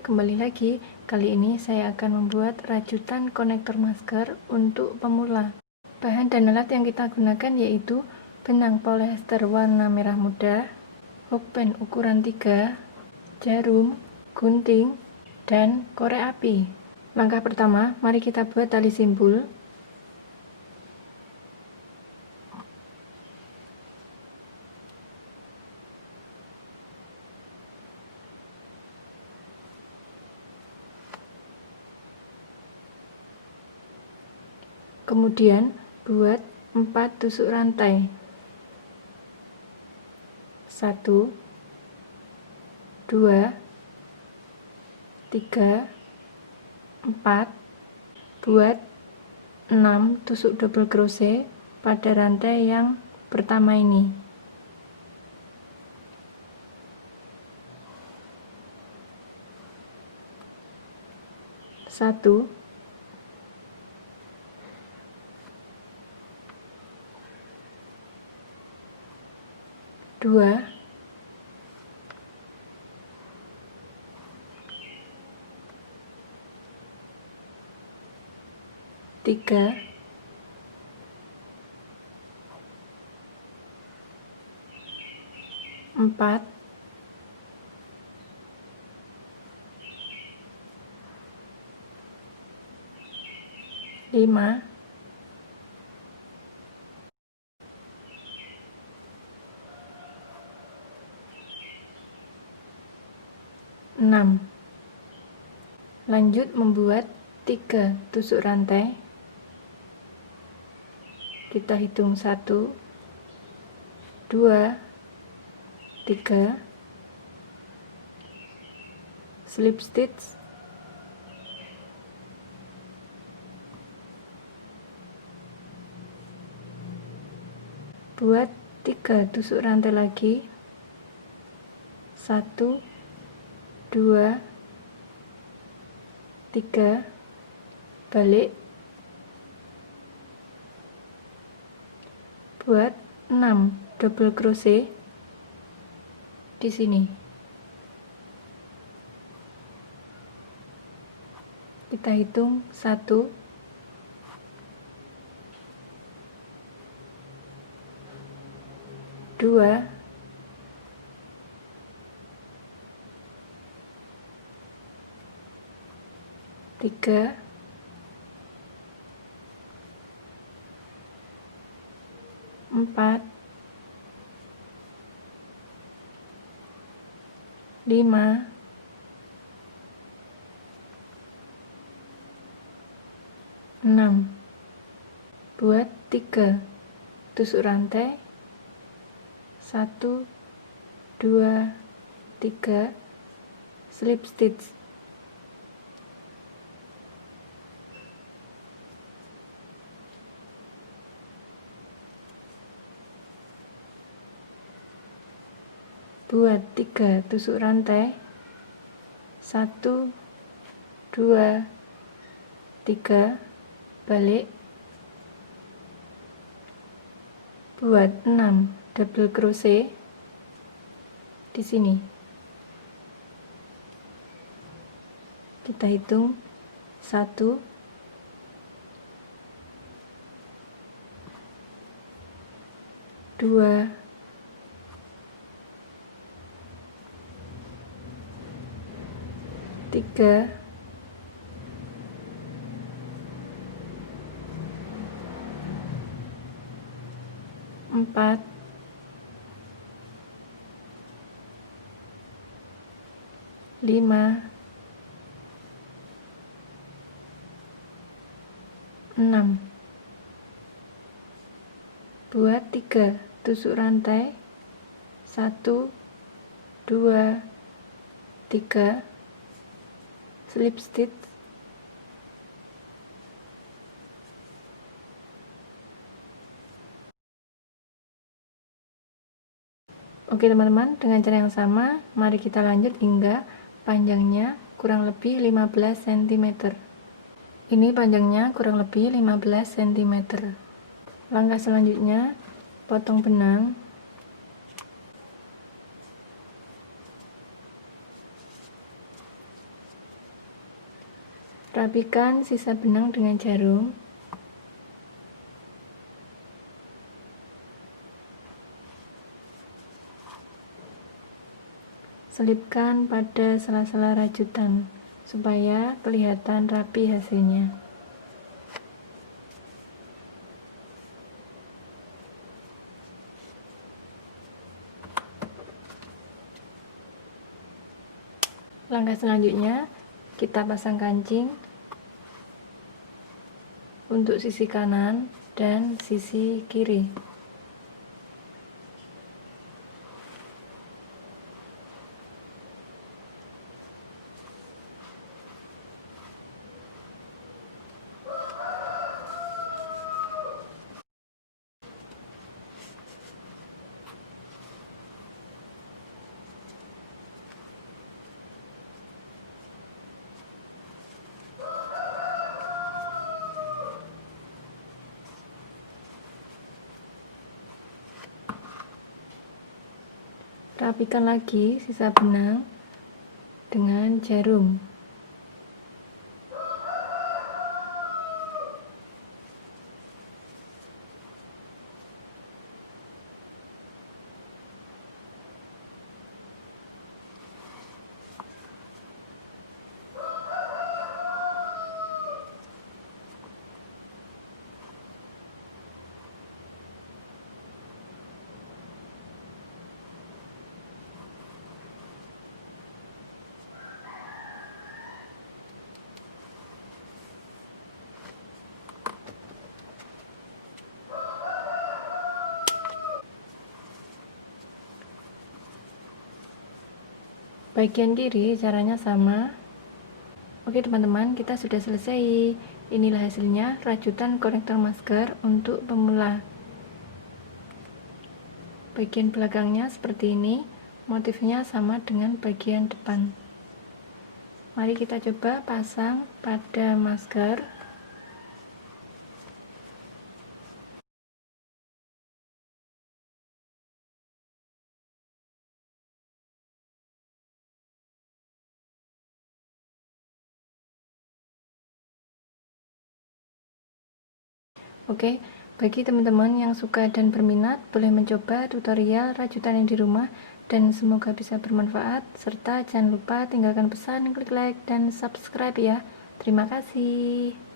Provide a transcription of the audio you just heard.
kembali lagi. Kali ini saya akan membuat rajutan konektor masker untuk pemula. Bahan dan alat yang kita gunakan yaitu benang polyester warna merah muda, hokpen ukuran 3, jarum, gunting, dan korek api. Langkah pertama, mari kita buat tali simpul. Kemudian buat 4 tusuk rantai. 1 2 3 4. Buat 6 tusuk double crochet pada rantai yang pertama ini. Satu, dua, tiga, empat, lima, enam. Lanjut membuat 3 tusuk rantai. Kita hitung 1 2 3, slip stitch, buat 3 tusuk rantai lagi. 1 2 3, balik, buat 6 double crochet di sini. Kita hitung 1 2 3 4 5 6. Buat 3 tusuk rantai. 1 2 3, slip stitch. Buat 3 tusuk rantai. 1 2 3, balik, buat 6 double crochet di sini. Kita hitung 1 2 3 4 5 6. Buat 3 tusuk rantai. 1 2 3, slip stitch. Oke teman-teman, dengan cara yang sama mari kita lanjut hingga panjangnya kurang lebih 15 cm. Ini panjangnya kurang lebih 15 cm. Langkah selanjutnya, potong benang. Rapikan sisa benang dengan jarum. Selipkan pada sela-sela rajutan supaya kelihatan rapi hasilnya. Langkah selanjutnya, kita pasang kancing untuk sisi kanan dan sisi kiri. Rapikan lagi sisa benang dengan jarum. Bagian kiri caranya sama. Oke teman-teman, kita sudah selesai. Inilah hasilnya rajutan konektor masker untuk pemula. Bagian belakangnya seperti ini, motifnya sama dengan bagian depan. Mari kita coba pasang pada masker. Oke, bagi teman-teman yang suka dan berminat, boleh mencoba tutorial rajutan yang di rumah, dan semoga bisa bermanfaat, serta jangan lupa tinggalkan pesan, klik like, dan subscribe ya. Terima kasih.